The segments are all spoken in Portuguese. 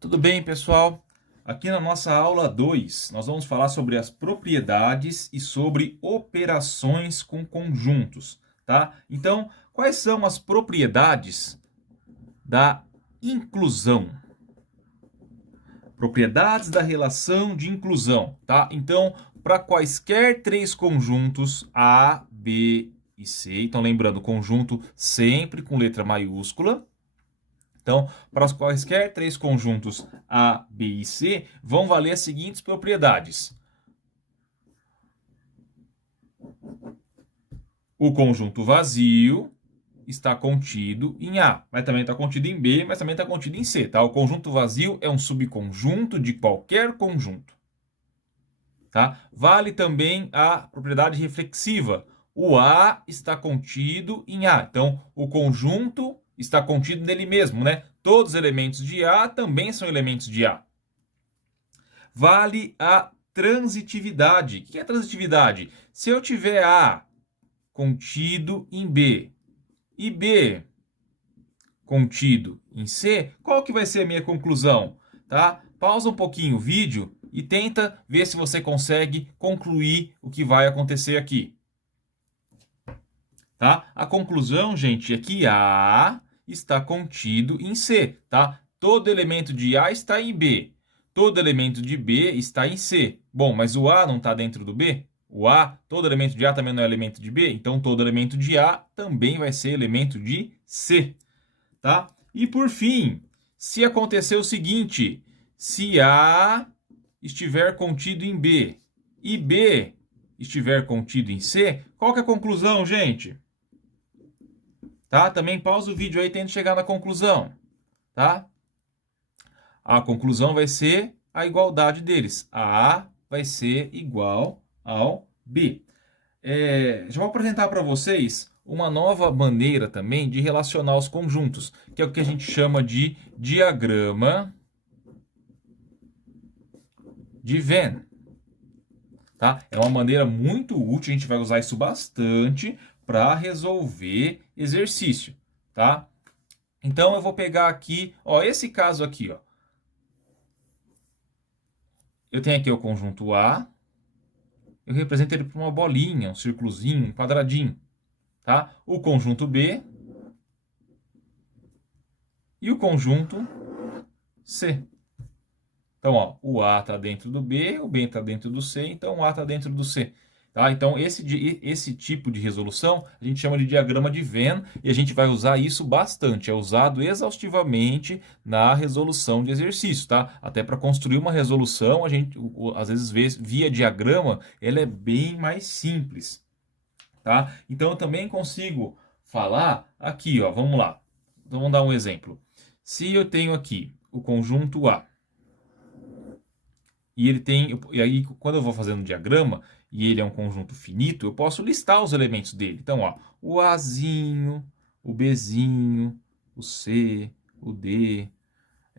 Tudo bem, pessoal? Aqui na nossa aula 2, nós vamos falar sobre as propriedades e sobre operações com conjuntos, tá? Então, quais são as propriedades da inclusão? Propriedades da relação de inclusão, tá? Então, para quaisquer três conjuntos A, B e C, então lembrando, conjunto sempre com letra maiúscula. Então, para os quaisquer três conjuntos A, B e C, vão valer as seguintes propriedades. O conjunto vazio está contido em A, mas também está contido em B, mas também está contido em C. Tá? O conjunto vazio é um subconjunto de qualquer conjunto. Tá? Vale também a propriedade reflexiva. O A está contido em A. Então, o conjunto está contido nele mesmo, né? Todos os elementos de A também são elementos de A. Vale a transitividade. O que é transitividade? Se eu tiver A contido em B e B contido em C, qual que vai ser a minha conclusão? Tá? Pausa um pouquinho o vídeo e tenta ver se você consegue concluir o que vai acontecer aqui. Tá? A conclusão, gente, é que A está contido em C. Tá? Todo elemento de A está em B. Todo elemento de B está em C. Bom, mas o A não está dentro do B? Todo elemento de A também não é elemento de B? Então, todo elemento de A também vai ser elemento de C. Tá? E, por fim, se acontecer o seguinte, se A estiver contido em B e B estiver contido em C, qual que é a conclusão, gente? Tá? Também pausa o vídeo aí e tenta chegar na conclusão. Tá? A conclusão vai ser a igualdade deles. A A vai ser igual ao B. Já vou apresentar para vocês uma nova maneira também de relacionar os conjuntos, que é o que a gente chama de diagrama de Venn. Tá? É uma maneira muito útil, a gente vai usar isso bastante para resolver exercício. Tá? Então, eu vou pegar aqui, ó, esse caso aqui, ó. Eu tenho aqui o conjunto A, eu represento ele por uma bolinha, um círculozinho, um quadradinho. Tá? O conjunto B e o conjunto C. Então, ó, o A está dentro do B, o B está dentro do C, então o A está dentro do C. Tá? Então, esse tipo de resolução a gente chama de diagrama de Venn e a gente vai usar isso bastante. É usado exaustivamente na resolução de exercício. Tá? Até para construir uma resolução, a gente, às vezes, via diagrama, ela é bem mais simples. Tá? Então, eu também consigo falar aqui, ó, vamos lá. Então, vamos dar um exemplo. Se eu tenho aqui o conjunto A, e aí quando eu vou fazendo um diagrama, e ele é um conjunto finito, eu posso listar os elementos dele. Então, ó, o Azinho, o Bzinho, o C, o D.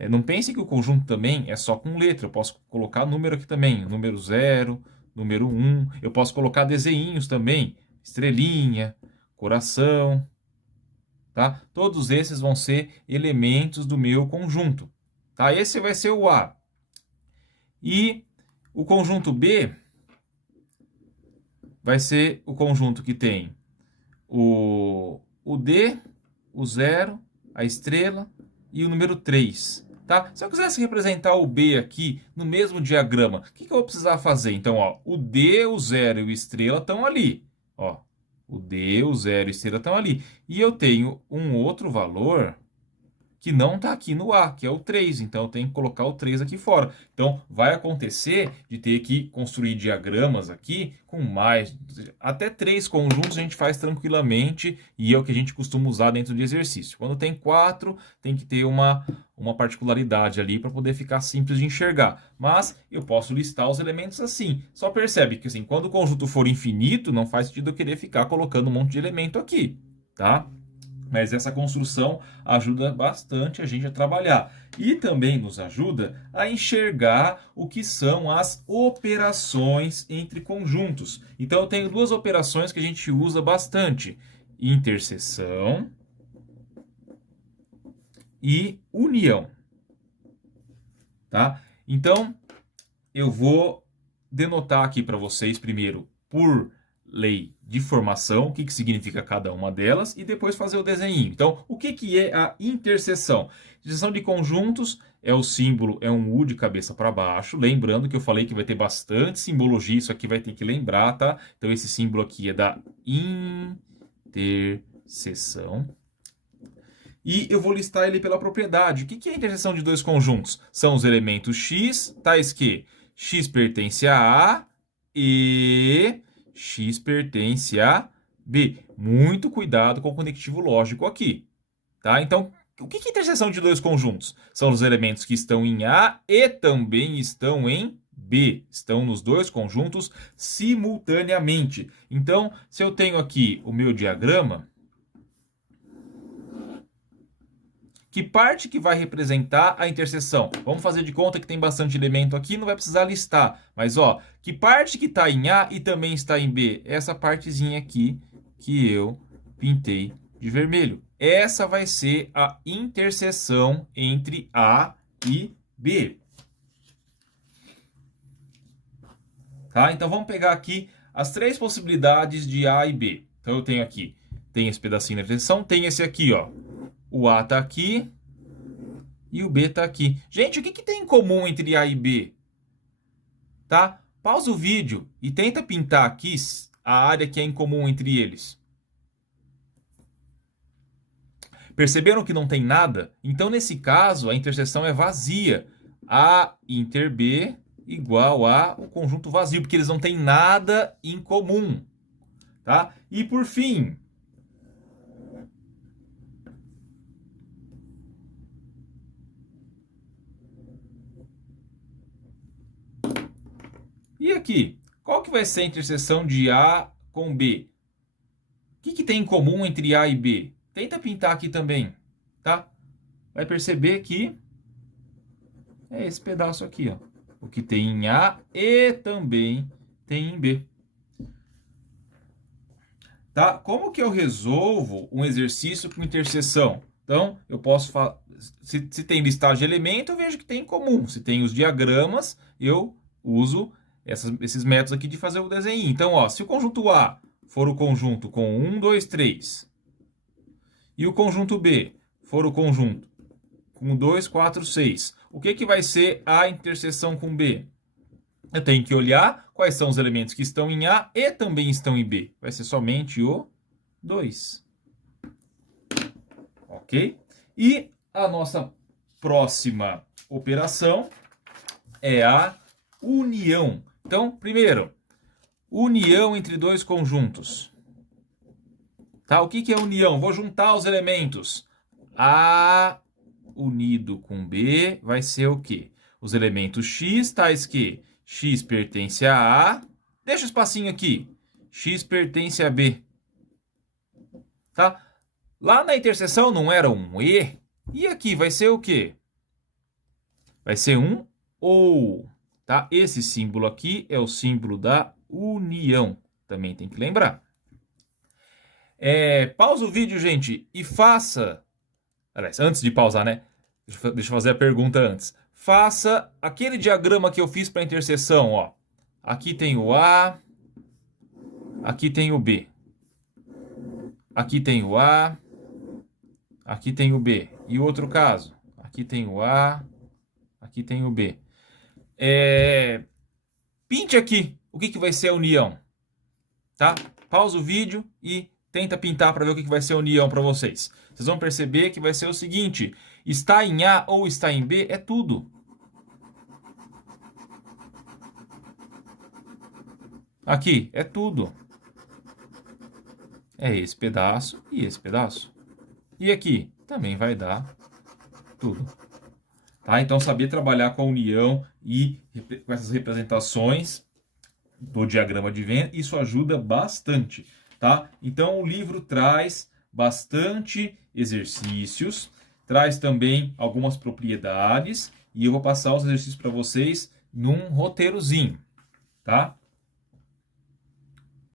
Não pense que o conjunto também é só com letra. Eu posso colocar número aqui também, número 0, número 1. Eu posso colocar desenhinhos também, estrelinha, coração. Tá? Todos esses vão ser elementos do meu conjunto. Tá? Esse vai ser o A. E o conjunto B vai ser o conjunto que tem o D, o 0, a estrela e o número 3. Tá? Se eu quisesse representar o B aqui no mesmo diagrama, o que eu vou precisar fazer? Então, ó, o D, o 0 e o estrela estão ali. Ó, o D, o 0 e a estrela estão ali. E eu tenho um outro valor que não está aqui no A, que é o 3. Então, eu tenho que colocar o 3 aqui fora. Então, vai acontecer de ter que construir diagramas aqui com mais... Até 3 conjuntos a gente faz tranquilamente e é o que a gente costuma usar dentro de exercício. Quando tem 4, tem que ter uma particularidade ali para poder ficar simples de enxergar. Mas eu posso listar os elementos assim. Só percebe que assim, quando o conjunto for infinito, não faz sentido eu querer ficar colocando um monte de elemento aqui, tá? Mas essa construção ajuda bastante a gente a trabalhar. E também nos ajuda a enxergar o que são as operações entre conjuntos. Então, eu tenho duas operações que a gente usa bastante. Interseção e união. tá? Então, eu vou denotar aqui para vocês primeiro por lei de formação, o que significa cada uma delas, e depois fazer o desenho. Então, o que é a interseção? Interseção de conjuntos é o símbolo, é um U de cabeça para baixo. Lembrando que eu falei que vai ter bastante simbologia, isso aqui vai ter que lembrar, tá? Então, esse símbolo aqui é da interseção. E eu vou listar ele pela propriedade. O que é a interseção de dois conjuntos? São os elementos x, tais que x pertence a A e x pertence a B. Muito cuidado com o conectivo lógico aqui, tá? Então, o que é a interseção de dois conjuntos? São os elementos que estão em A e também estão em B. Estão nos dois conjuntos simultaneamente. Então, se eu tenho aqui o meu diagrama, que parte que vai representar a interseção? Vamos fazer de conta que tem bastante elemento aqui, não vai precisar listar. Mas, ó, que parte que está em A e também está em B? Essa partezinha aqui que eu pintei de vermelho. Essa vai ser a interseção entre A e B. Tá? Então, vamos pegar aqui as três possibilidades de A e B. Então, eu tenho aqui, tem esse pedacinho da interseção, tem esse aqui, ó. O A está aqui e o B está aqui. Gente, o que tem em comum entre A e B? Tá? Pausa o vídeo e tenta pintar aqui a área que é em comum entre eles. Perceberam que não tem nada? Então, nesse caso, a interseção é vazia. A inter B igual a o conjunto vazio, porque eles não têm nada em comum. Tá? E por fim, e aqui, qual que vai ser a interseção de A com B? O que tem em comum entre A e B? Tenta pintar aqui também, tá? Vai perceber que é esse pedaço aqui, ó. O que tem em A e também tem em B. Tá? Como que eu resolvo um exercício com interseção? Então, eu posso falar... Se tem listagem de elemento, eu vejo que tem em comum. Se tem os diagramas, eu uso esses métodos aqui de fazer o desenho. Então, ó, se o conjunto A for o conjunto com 1, 2, 3, e o conjunto B for o conjunto com 2, 4, 6, o que vai ser a interseção com B? Eu tenho que olhar quais são os elementos que estão em A e também estão em B. Vai ser somente o 2. Ok? E a nossa próxima operação é a união. Então, primeiro, união entre dois conjuntos. Tá? O que é união? Vou juntar os elementos. A unido com B vai ser o quê? Os elementos x, tais que x pertence a A. Deixa o espacinho aqui. X pertence a B. Tá? Lá na interseção não era um E. E aqui vai ser o quê? Vai ser um OU. Tá? Esse símbolo aqui é o símbolo da união. Também tem que lembrar. Pausa o vídeo, gente, e faça... Aliás, antes de pausar, né? Deixa eu fazer a pergunta antes. Faça aquele diagrama que eu fiz para a interseção, ó. Aqui tem o A, aqui tem o B. Aqui tem o A, aqui tem o B. E outro caso, aqui tem o A, aqui tem o B. Pinte aqui o que vai ser a união, tá? Pausa o vídeo e tenta pintar para ver o que vai ser a união para vocês. Vocês vão perceber que vai ser o seguinte: está em A ou está em B é tudo. Aqui é tudo. É esse pedaço e esse pedaço. E aqui também vai dar tudo. Tá? Então, saber trabalhar com a união e com essas representações do diagrama de Venn, isso ajuda bastante. Tá? Então, o livro traz bastante exercícios, traz também algumas propriedades, e eu vou passar os exercícios para vocês num roteirozinho. Tá?